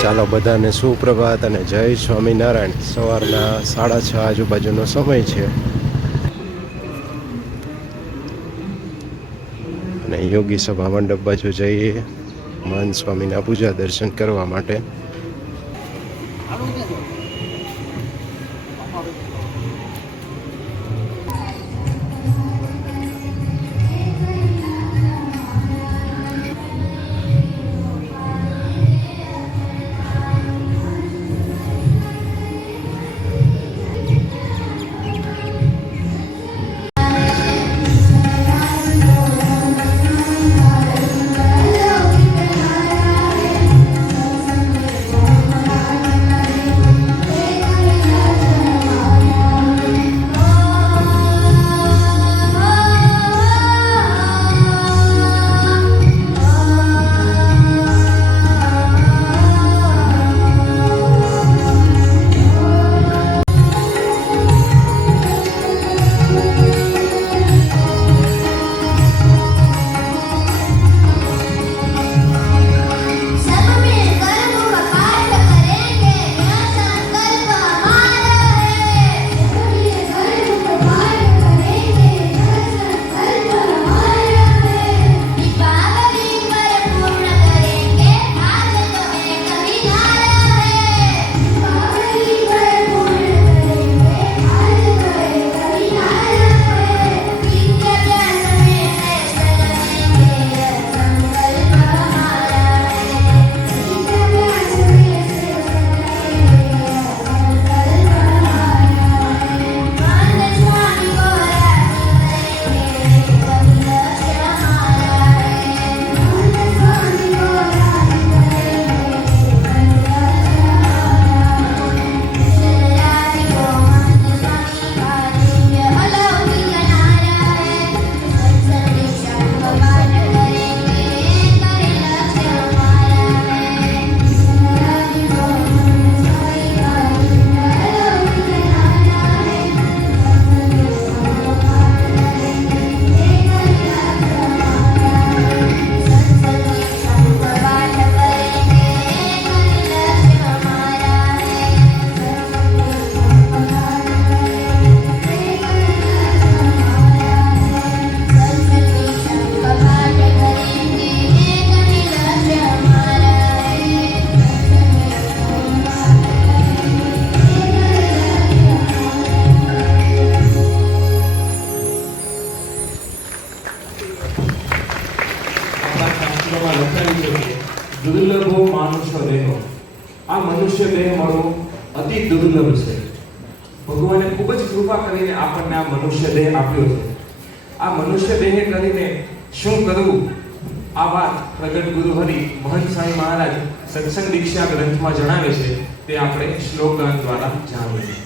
ચાલો બધાને સુપ્રભાત અને જય સ્વામિનારાયણ। સવારના 6:30 આજુબાજુનો સમય છે અને યોગી સભા મંડપ બાજુ જઈએ મહંત સ્વામીના પૂજા દર્શન કરવા માટે। દુર્લભો માનુષ દેહ, આ મનુષ્ય દેહ મળવો અતિ દુર્લભ છે। ભગવાને ખૂબ જ કૃપા કરીને આપણને આ મનુષ્ય દેહ આપ્યો છે। આ મનુષ્ય દેહ કરીને શું કરવું, આ વાત પ્રગટ ગુરુ હરિ મહંત સ્વામી મહારાજ સત્સંગ દીક્ષા ગ્રંથમાં જણાવે છે। તે આપણે શ્લોકગાન દ્વારા જાણીએ।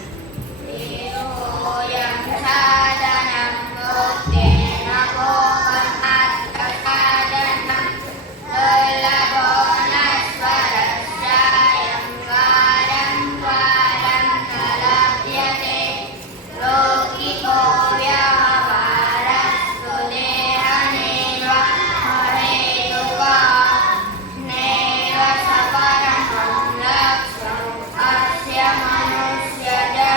Yeah.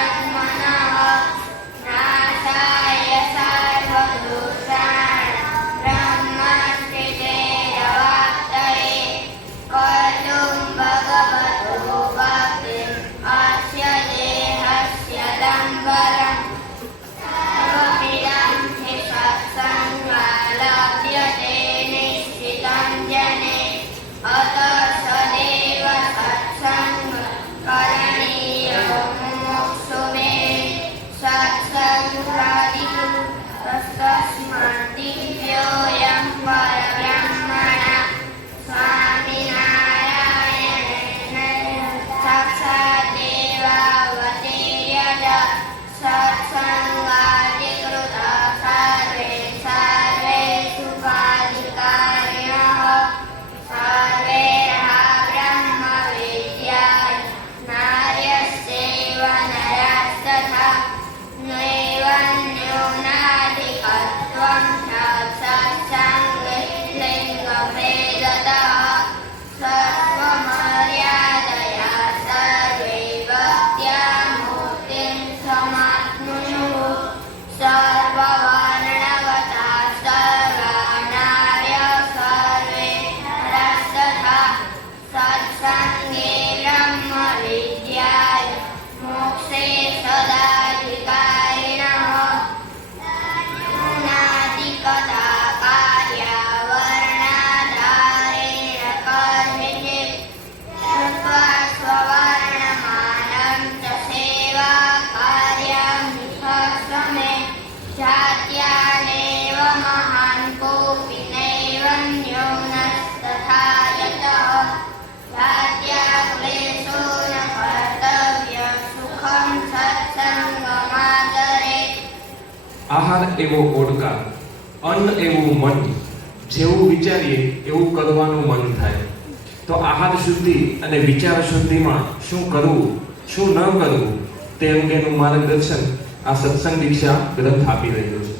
આહાર એવો ઓડકાર, અન્ન એવું મન, જેવું વિચારીએ એવું કરવાનું મન થાય. તો આહાર શુદ્ધિ અને વિચાર શુદ્ધિમાં શું કરવું, શું ન કરવું તે અંગેનું માર્ગદર્શન આ સત્સંગ દીક્ષા ગ્રંથ આપી રહ્યો છે.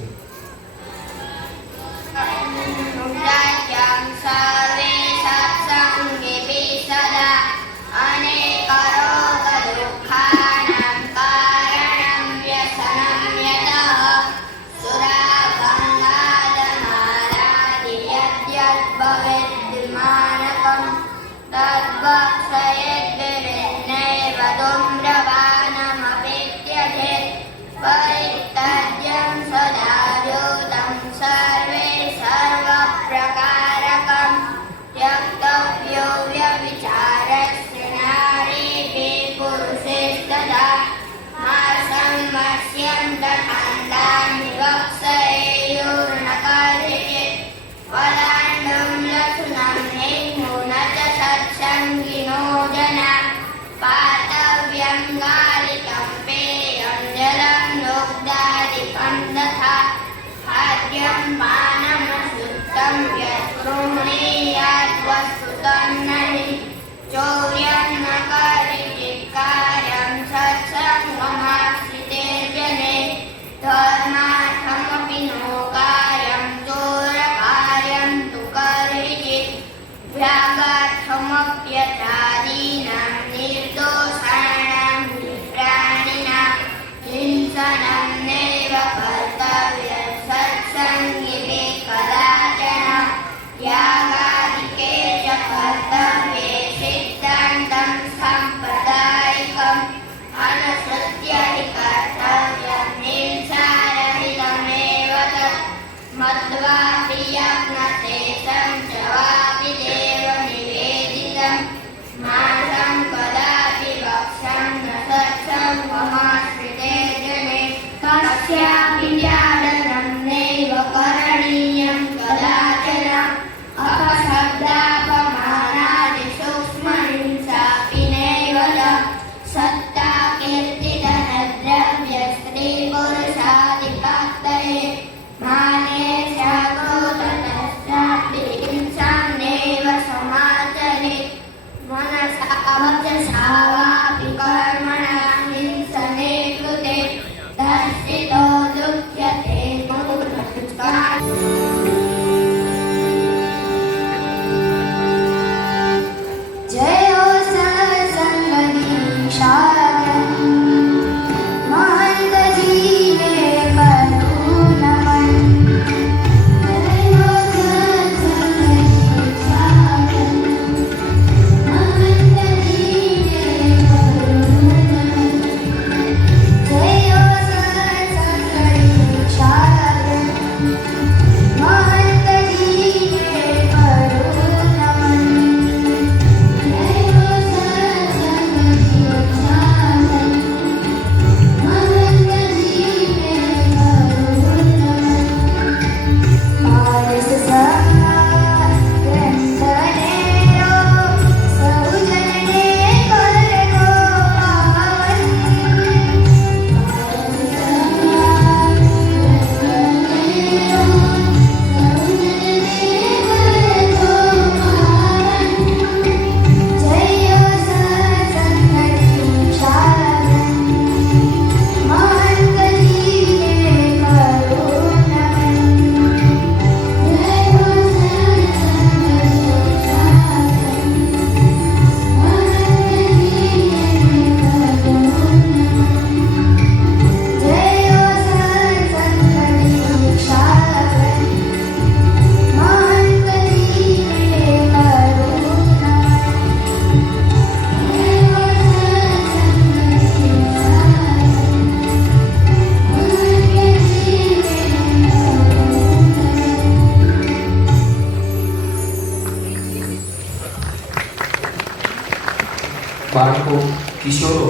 બાળકો, કિશોરો,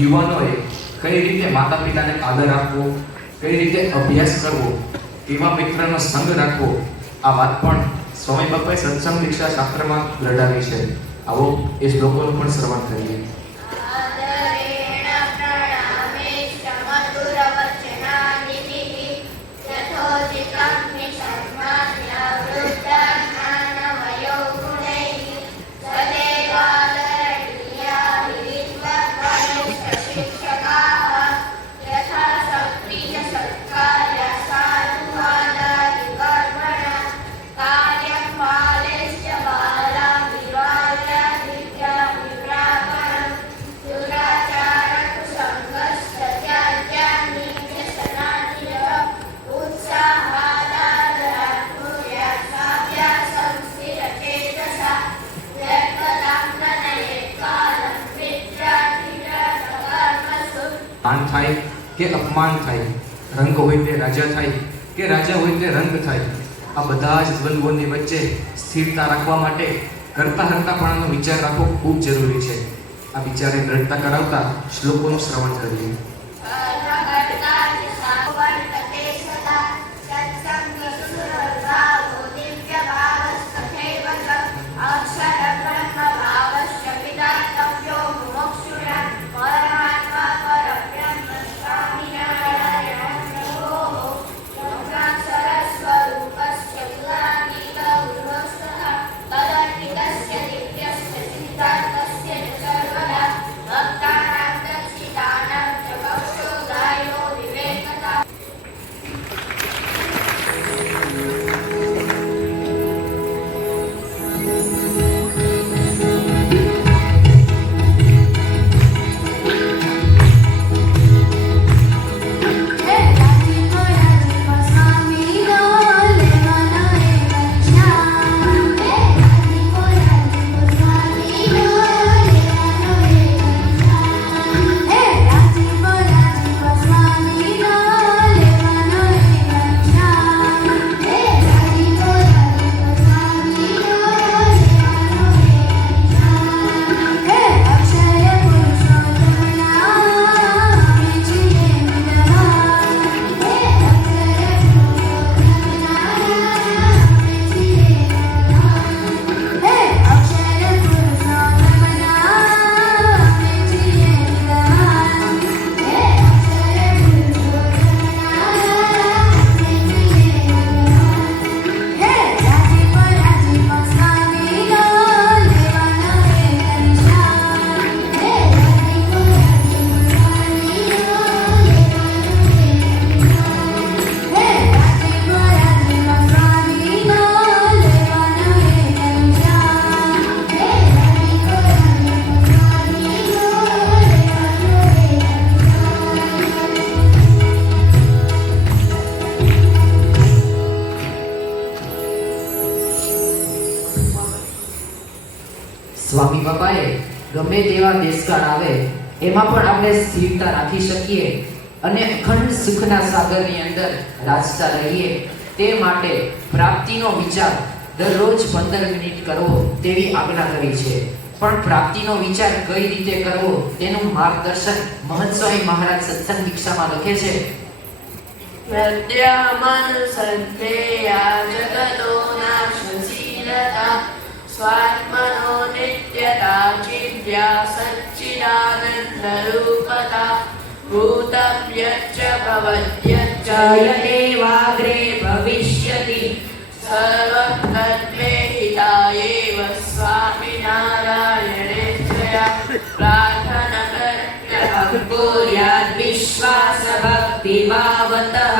યુવાનોએ કઈ રીતે માતા પિતાને આદર આપવો, કઈ રીતે અભ્યાસ કરવો, કેવા મિત્રનો સંગ રાખવો, આ વાત પણ સ્વામી બાપાએ સત્સંગ દીક્ષા શાસ્ત્રમાં લડાવી છે. આવો એ શ્લોકોનું પણ શ્રવણ કરીએ. આદરેણ પ્રણામેશ્ચ મધુર વચનાનિધિ માન થાય કે અપમાન થાય, રંગ હોય તે રાજા થાય કે રાજા હોય તે રંગ થાય, આ બધા જ દ્વંદ્વોની વચ્ચે સ્થિરતા રાખવા માટે કર્તા-હર્તાપણાનો વિચાર રાખવો ખૂબ જરૂરી છે. આ વિચારને દ્રઢતા કરાવતા શ્લોકોનું શ્રવણ કરીએ. સ્વામી બાપાએ ગમે તેવા દેશકાળ આવે એમાં પણ આપણે સ્થિરતા રાખી શકીએ અને અખંડ સુખના સાગરની અંદર રાચતા રહીએ તે માટે પ્રાપ્તિનો વિચાર દરરોજ 15 મિનિટ કરવો તેવી આજ્ઞા કરી છે. પણ પ્રાપ્તિનો વિચાર કઈ રીતે કરવો તેનું માર્ગદર્શન મહંત સ્વામી મહારાજ સત્સંગ દીક્ષામાં લખે છે. स्वात्मनो नित्यता चिद्या सच्चिदानन्दरूपता भूतव्यच्च भवत्यच्च यदेवाग्रे भविष्यति सर्वं तद्मे हितायैव स्वामिनारायणेच्छया प्रार्थनकर्त्यः कुर्याद्विश्वासभक्तिभावतः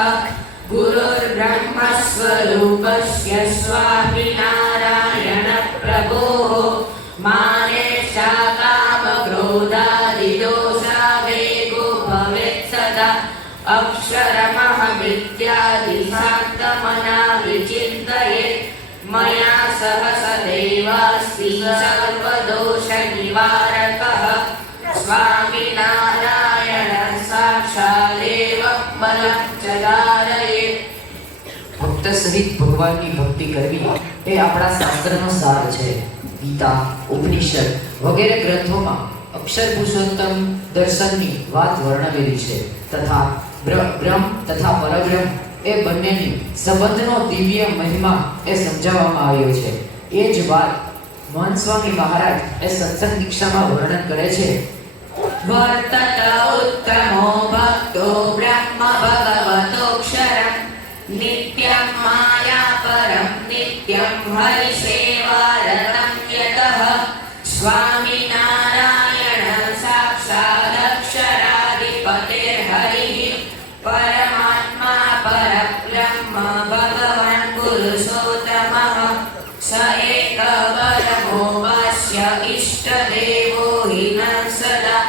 गुरुर्ब्रह्म स्वरूपस्य स्वामिनारायण प्रभोः माने शाकामक्रोधादिदोषावेगो भवेत् सदा अक्षरमहमित्यादिशान्तमना विचिन्तयेत् मया सह सदैवास्ति सर्वदोषनिवारकः स्वामिनारायण साक्षादेव बलं च धारयेत्. ભક્ત સહિત ભગવાનની ભક્તિ કરવી એ આપણા શાસ્ત્રનો સાર છે. ગીતા, ઉપનિષદ વગેરે ગ્રંથોમાં અક્ષર પુરુષોત્તમ દર્શનની વાત વર્ણવેલી છે તથા બ્રહ્મ તથા પરબ્રહ્મ એ બંનેની સંબંધનો દિવ્ય મહિમા એ સમજાવવામાં આવ્યો છે. એ જ વાત મહંત સ્વામી મહારાજ એ સત્સંગ દીક્ષામાં વર્ણન કરે છે. વર્તત ઉત્તમો ભક્તો બ્રહ્મ ભગવતોક્ષરં નિત્યં માયા પરમ નિત્યં હરિસેવારतं યતઃ સ્વામિનારાયણ સાક્ષાદક્ષરાધિપતિર્હરિः પરમાત્મા પરબ્રહ્મ ભગવાન પુરુષોત્તમઃ સ એક પરમો વાસ્ય ઇષ્ટદેવો હિ ન સદા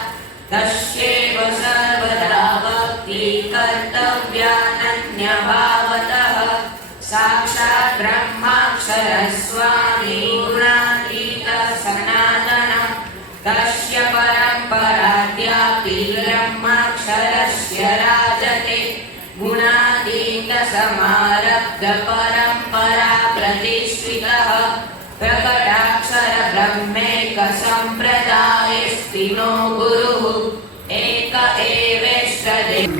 તસ્યૈવ સર્વદા ભક્તિ કર્તવ્યાનન્ય ભાવતઃ સાક્ષાત બ્રહ્માક્ષર સ્વામી ગુણાતીત સનાતન તસ્ય પરંપરાદ્યાપી બ્રહ્માક્ષર यस्तिनो गुरुः एक एवेष्टदेव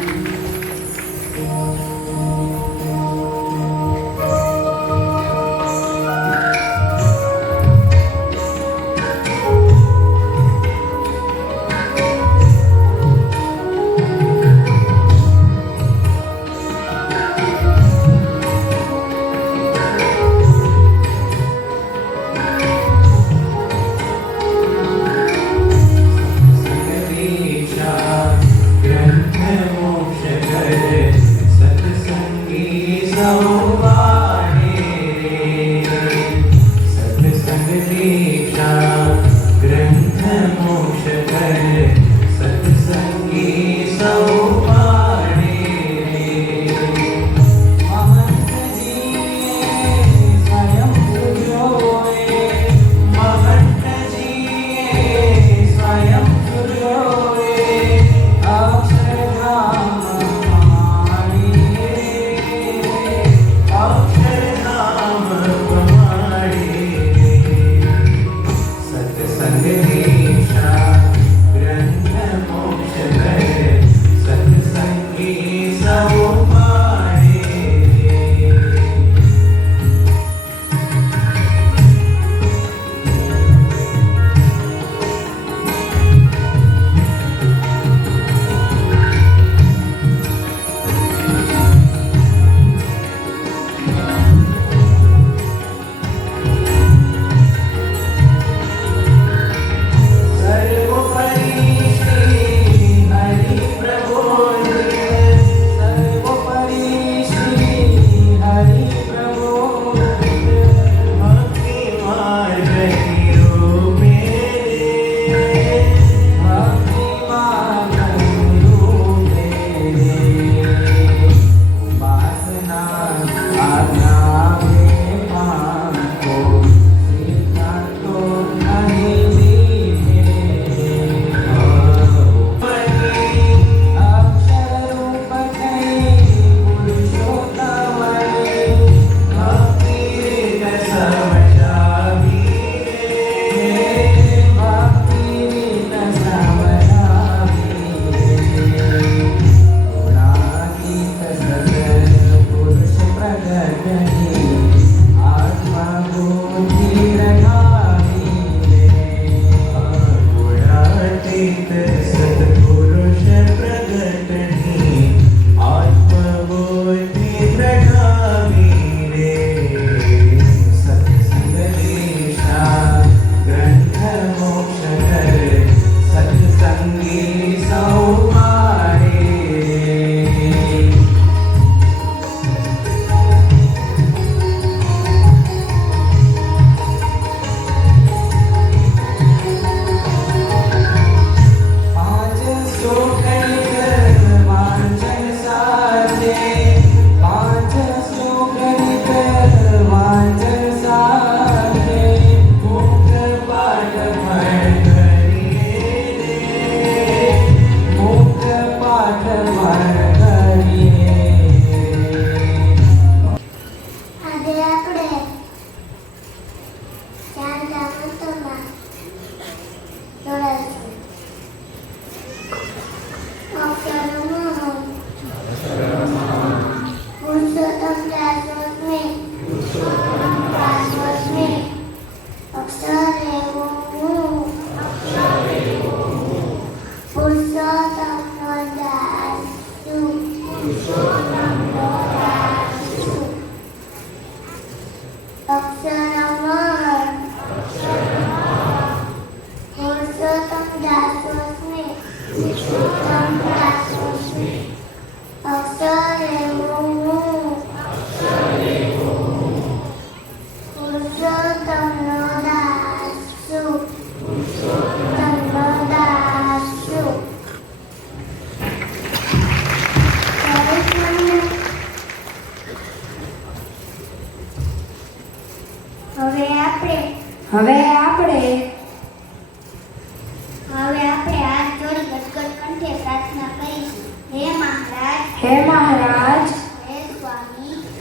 હવે આપણે હાથ જોડી ગદગદ કંઠે પ્રાર્થના કરીશું. હે હે મહારાજ, મહારાજ,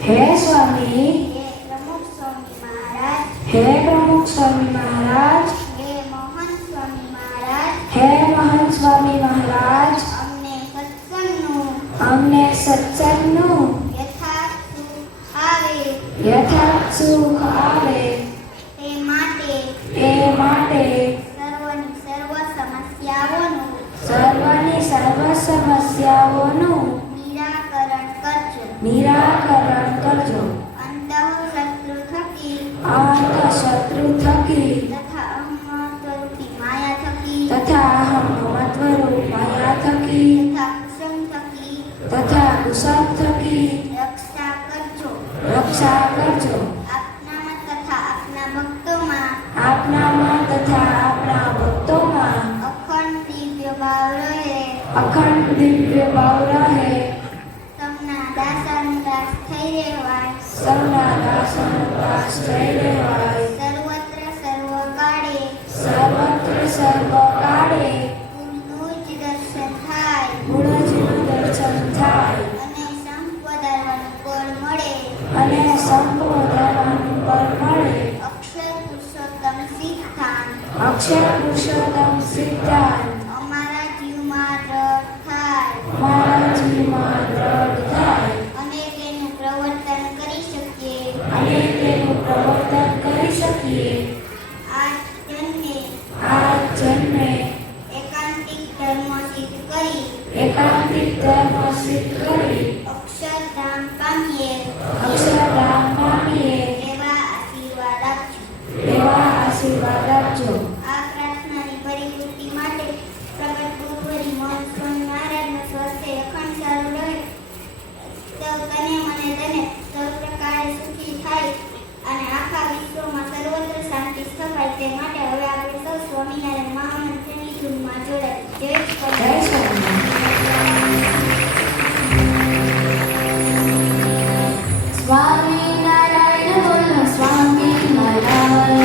હે સ્વામી, હે પ્રમુખ સ્વામી મહારાજ, હે પ્રમુખ સ્વામી મહારાજ, હે મોહન સ્વામી મહારાજ, સત્સંગનું યથાર્થ સુખ આવે યથાર્થ સુખ આવે તે માટે એ માટે સર્વની સર્વ સમસ્યાઓનું સર્વની સર્વ સમસ્યાઓનું નિરાકરણ કરજો. નિરાકરણ કરજો. અંતઃશત્રુ થકી અંતઃશત્રુ થકી તથા અહમસ્વરૂપી માયા થકી તથા અહમ મમત્વરૂપ માયા થકી તથા કુસુમ થકી તથા કુસમ થકી રક્ષા કરજો. રક્ષા કરજો. આપનામાં તથા આપના ભક્તોમાં આપનામાં તથા આપના ભક્તોમાં અખંડ દિવ્ય ભાવ રહે. અખંડ દિવ્ય ભાવ રહે. તમના દાસાનુદાસ થઈ રહેવાય. સૌના દાસનો દાસ થઈ રહેવાય. સર્વત્ર સર્વકાળે સર્વત્ર સર્વ કાળે ગુરુનું જ દર્શન થાય ગુરુજીનું દર્શન થાય અને સંપદારવાનું ફળ મળે. અને સંપોધવાનું ફળ મળે. અક્ષર પુરુષોત્તમ સિદ્ધાંત અક્ષર પુરુષોત્તમ સિદ્ધાંત અમારા જીવમાં દ્રઢ થાય મારા જીવમાં દ્રઢ થાય અને તેનું પ્રવર્તન કરી શકીએ. અને તેનું પ્રવર્તન કરી શકીએ. આ જન્મે આ જન્મે એકાંતિક ધર્મ સિદ્ધ કરી એકાંતિક ધર્મ સિદ્ધ કરી અક્ષરધામ પામીએ અક્ષરધામ પામીએ એવા આશીર્વાદ આપજો. એવા આશીર્વાદ આપજો. આ પ્રાર્થનાની પરિપૂર્તિ માટે પ્રગટ ગુરુવરી મહંત સ્વામી મહારાજના સ્વાસ્થ્ય અખંડ સારું રહે. સૌ તને મને તને સૌ પ્રકારે સુખી થાય અને આખા વિશ્વમાં સર્વત્ર શાંતિ સ્થપાય તે માટે હવે આપણે સૌ સ્વામિનારાયણ મહામંત્રની ધૂનમાં જોડાય. જય જય સ્વામિનારાયણ. સ્વામિનારાયણ. સ્વામિનારાયણ બોલો સ્વામિનારાયણ.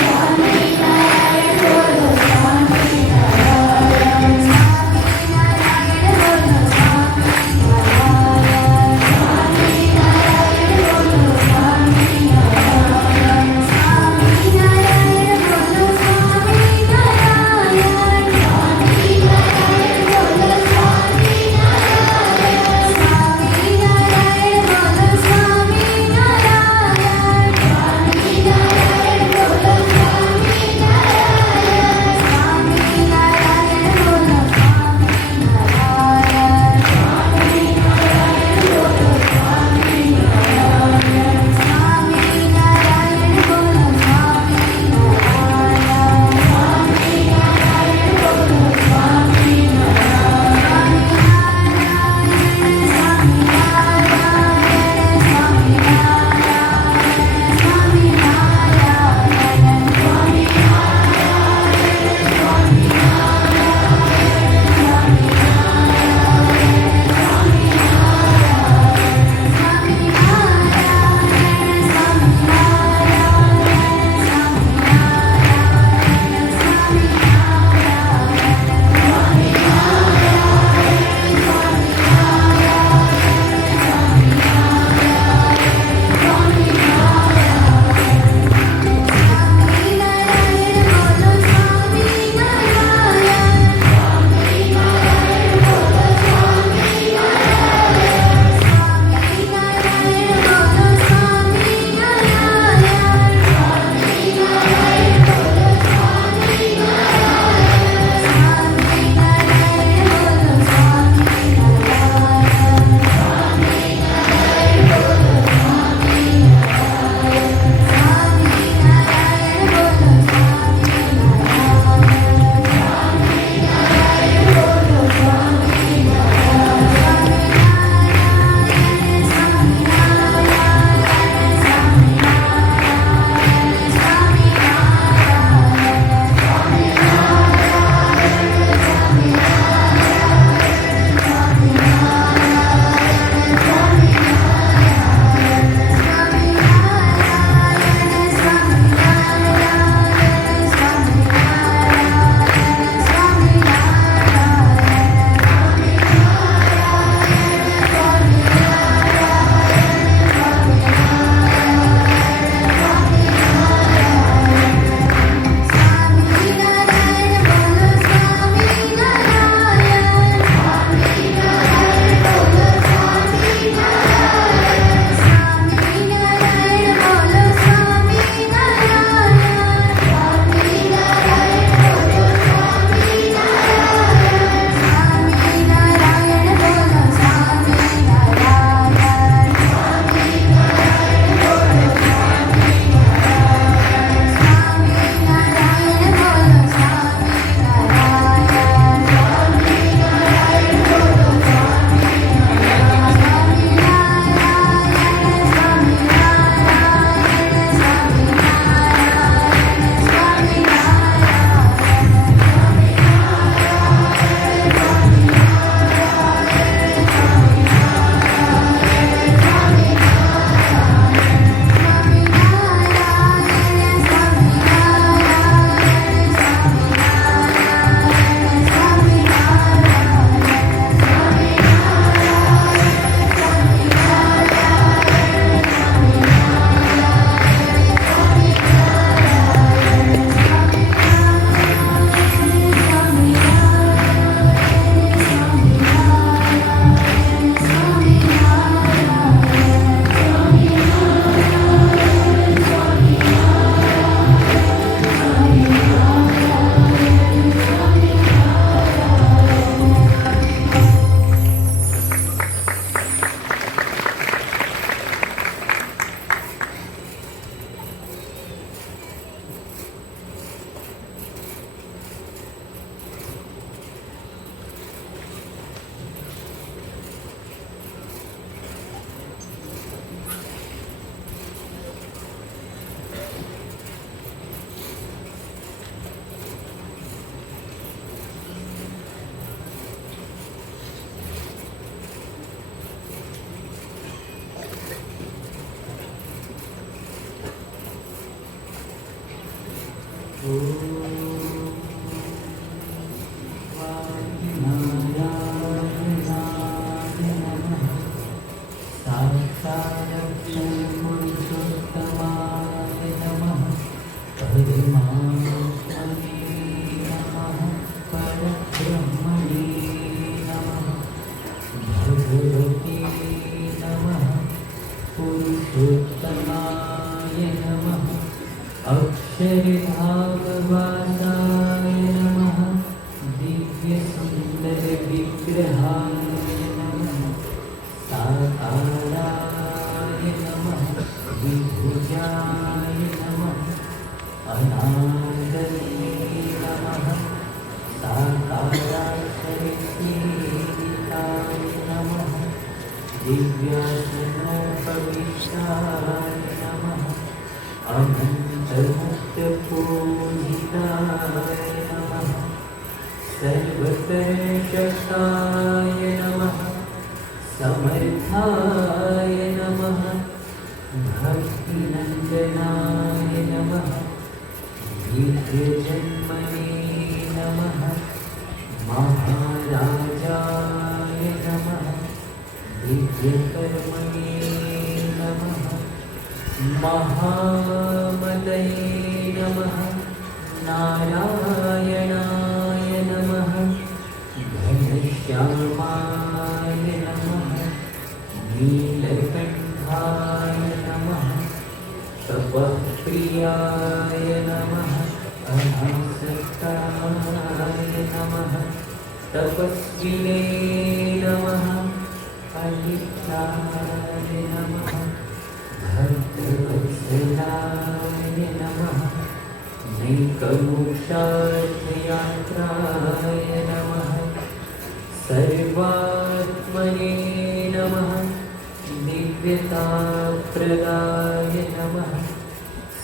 સ્વામિનારાયણ બોલો સ્વામિનારાયણ. સ્વામિનારાયણ બોલો સ્વામિનારાયણ. સ્વામિનારાયણ બોલો સ્વામિનારાયણ. સ્વામિનારાયણ બોલો સ્વામિનારાયણ. સ્વામિનારાયણ दिव्यासनोपविष्टाय नमः अनन्तमुक्तपूजिताय नमः सर्वकर्षकाय नमः समर्थाय नमः भक्तिनन्दनाय नमः दिव्यजन्मने नमः महाराजाय नमः दिव्यकर्मणे नमः महामदये नमः नारायणाय नमः घनश्यामाय नमः नीलकण्ठाय नमः तपःप्रियाय नमः अहंसक्ताय नमः तपस्विने नमः अलिप्ताय नमः भक्तवत्सलाय नमः नैकमोक्षार्थयात्राय नमः सर्वात्मने नमः दिव्यताप्रदाय नमः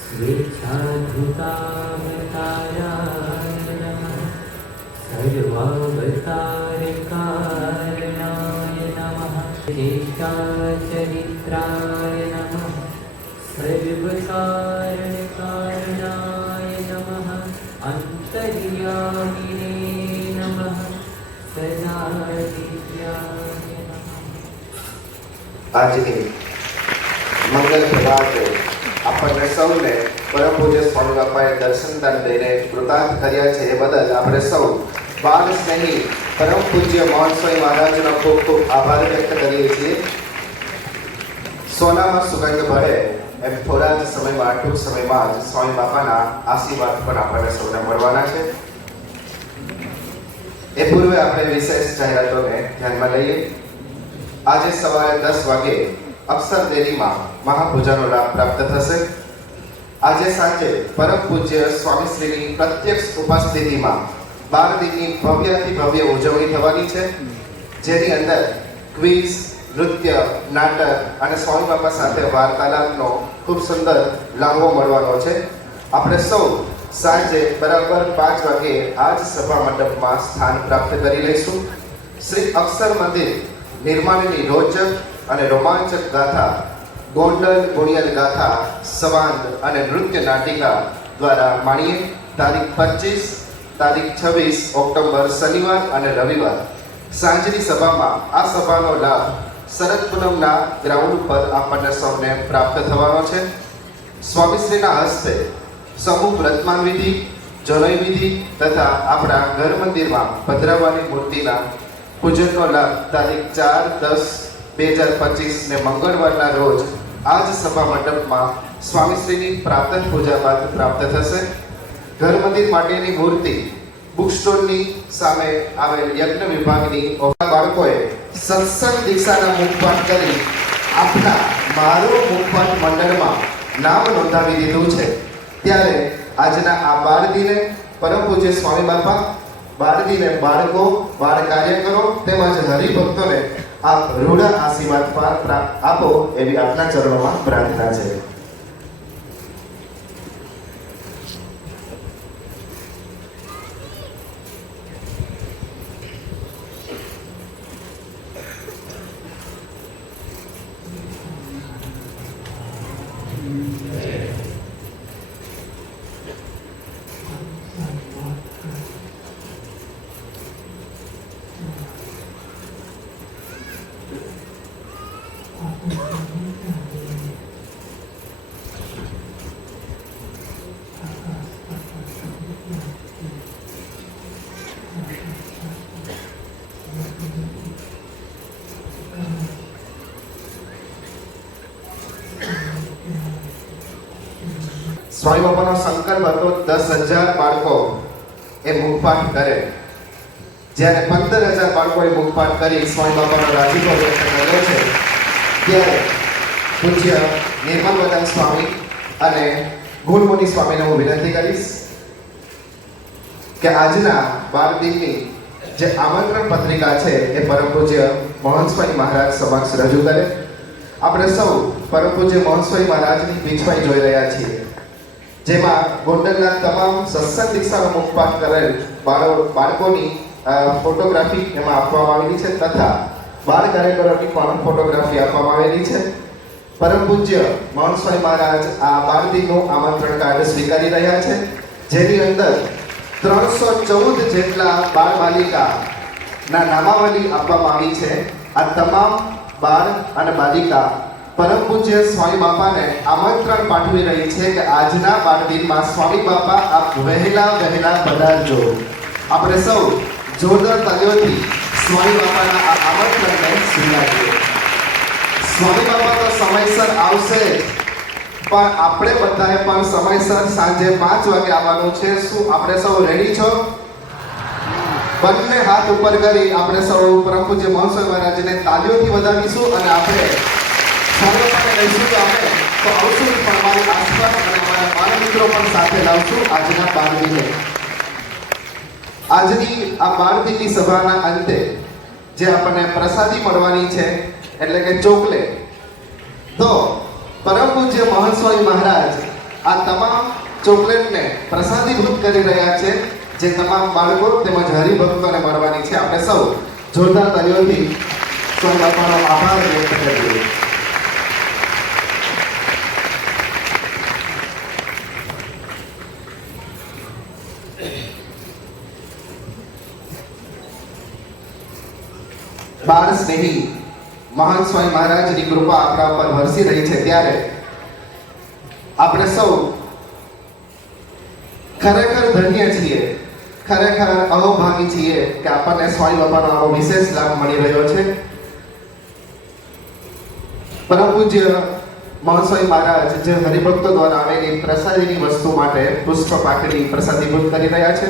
स्वेच्छाधृतावताराय नमः सर्वावतारकारणाय नमः ज्येष्ठाचरित्राय नमः सर्वकारणकारणाय नमः अन्तर्यामिने नमः सदादिव्याय नमः। આજની મંગલ પ્રભાતે આપણને સૌને પરમ પૂજ્ય સ્વામી બાપાએ દર્શનદાન દઈને કૃતાર્થ કર્યા છે એ બદલ આપણે સૌ બાળ સ્નેહી પરમ પૂજ્ય મોહન સ્વામી મહારાજનો ખૂબ ખૂબ આભાર વ્યક્ત કરીએ છીએ. સોનામાં સુગંધ ભળે એમ થોડા જ સમયમાં ટૂંક સમયમાં જ સ્વામી બાપાના આશીર્વાદ પણ આપણને સૌને મળવાના છે. એ પૂર્વે આપણે વિશેષ જાહેરાતોને ધ્યાનમાં લઈએ. આજે સવારે 10 વાગે અક્ષર ડેરીમાં મહાપૂજાનો લાભ પ્રાપ્ત થશે. આજે સાંજે પરમ પૂજ્ય સ્વામીશ્રીની પ્રત્યક્ષ ઉપસ્થિતિમાં 12 દિનની ભવ્યથી ભવ્ય ઉજવણી થવાની છે, જેની અંદર ક્વિઝ, નૃત્ય, નાટક અને સ્વામી બાપા સાથે વાર્તાલાપનો ખૂબ સુંદર લાહવો મળવાનો છે. આપણે સૌ સાંજે બરાબર 5 વાગે આ જ સભા મંડપમાં સ્થાન પ્રાપ્ત કરી લઈશું. શ્રી અક્ષર મંદિર નિર્માણની રોચક અને રોમાંચક ગાથા, ગોંડલ ગુણિયલ ગાથા, સંવાદ અને નૃત્ય નાટિકા દ્વારા માણીએ. તારીખ 25, તારીખ 26 ઓક્ટોબર શનિવાર અને રવિવાર સાંજની સભામાં આ સભાનો લાભ શરદ પૂનમના ગ્રાઉન્ડ પર આપણને સૌને પ્રાપ્ત થવાનો છે. સ્વામીશ્રીના હસ્તે સમૂહ વ્રતમાન વિધિ, જનોઈ વિધિ તથા આપણા ઘર મંદિરમાં પધરાવવાની મૂર્તિના પૂજનનો લાભ તારીખ 4/10/2025 ને મંગળવારના રોજ આ જ સભા મંડપમાં સ્વામીશ્રીની પ્રાતઃ પૂજા બાદ પ્રાપ્ત થશે. ઘર મંદિર માટેની મૂર્તિ બુક સ્ટોરની સામે આવેલ યજ્ઞ વિભાગની બાળકોએ સત્સંગ દીક્ષાના મુખપાઠ કરી આપના મારો મુખપાઠ મંડળમાં નામ નોંધાવી દીધું છે. ત્યારે આજના આ 12 દિને પરમ પૂજ્ય સ્વામી બાપા, 12 દિને બાળકો, બાળ કાર્યકરો તેમજ હરિભક્તોને આપ રૂડા આશીર્વાદ આપો એવી આપના ચરણોમાં પ્રાર્થના છે. સ્વામી બાપાનો સંકલ્પ હતો 10,000 બાળકો એ મુખપાઠ કરે. જ્યારે 15,000 બાળકોએ મુખપાઠ કરી સ્વામી બાપાનો રાજીપો વ્યક્ત કર્યો છે, ત્યારે પૂજ્ય નિર્મલ વદન સ્વામી અને ગુણમુનિ સ્વામીને હું વિનંતી કરીશ કે આજના 12 દિનની જે આમંત્રણ પત્રિકા છે એ પરમ પૂજ્ય મોહનસ્વામી મહારાજ સમક્ષ રજૂ કરે. આપણે સૌ પરમ પૂજ્ય મોહનસ્વામી મહારાજની પીછવાઈ જોઈ રહ્યા છીએ, જેમાં ગોંડલના તમામ સત્સંગ દીક્ષાનો મુખપાઠ કરેલ બાળકોની ફોટોગ્રાફી એમાં આપવામાં આવેલી છે તથા બાળ કાર્યકરોની પણ ફોટોગ્રાફી આપવામાં આવેલી છે. પરમ પૂજ્ય મોહનસ્વામી મહારાજ આ 12 દિનનું આમંત્રણ કાર્ડ સ્વીકારી રહ્યા છે, જેની અંદર 314 જેટલા બાળ બાલિકાના નામાવલી આપવામાં આવી છે. આ તમામ બાળ અને બાલિકા પરમ પૂજ્ય સ્વામી બાપાને આમંત્રણ પાઠવી રહી છે કે આજના 12 દિનમાં સ્વામી બાપા આપ વહેલા પધારજો. આપણે સૌ જોરદાર તાળીઓથી સ્વામી બાપાના આ આમંત્રણને સ્વીકારીએ. સ્વામી બાપા તો સમયસર આવશે, પણ આપણે બધાએ પણ સમયસર સાંજે 5 વાગે આવવાનું છે. શું આપણે સૌ રેડી છો? બંને હાથ ઉપર કરી આપણે સૌ પરમ પૂજ્ય મોહનસ્વામી મહારાજને તાળીઓથી વધાવીશું અને આપણે સ્વામી બાપાને કહીશું કે અમે તો આવશું, પણ અમારી આસપાસ અને અમારા બાળ મિત્રો પણ સાથે લાવશું આજના 12 દિને. આજની આ 12 દિનની સભાના અંતે જે આપણને પ્રસાદી મળવાની છે એટલે કે ચોકલેટ, તો પરમ પૂજ્ય મોહનસ્વામી મહારાજ આ તમામ ચોકલેટને પ્રસાદીભૂત કરી રહ્યા છે, જે તમામ બાળકો તેમજ હરિભક્તોને મળવાની છે. આપણે સૌ જોરદાર તાળીઓથી સ્વામી બાપાનો આભાર વ્યક્ત કરીએ. બાળ સ્નેહી મહાન સ્વામી મહારાજની કૃપા આપણા ઉપર વરસી રહી છે, ત્યારે આપણે સૌ ખરેખર ધન્ય છીએ, ખરેખર અહોભાગી છીએ કે આપણને સ્વામી બાપાનો આવો વિશેષ લાભ મળી રહ્યો છે. પરમ પૂજ્ય મહાસ્વામી મહારાજ જે હરિભક્તો દ્વારા આવેલી પ્રસાદીની વસ્તુ માટે પુષ્પ પાકડી પ્રસાદીભૂત કરી રહ્યા છે.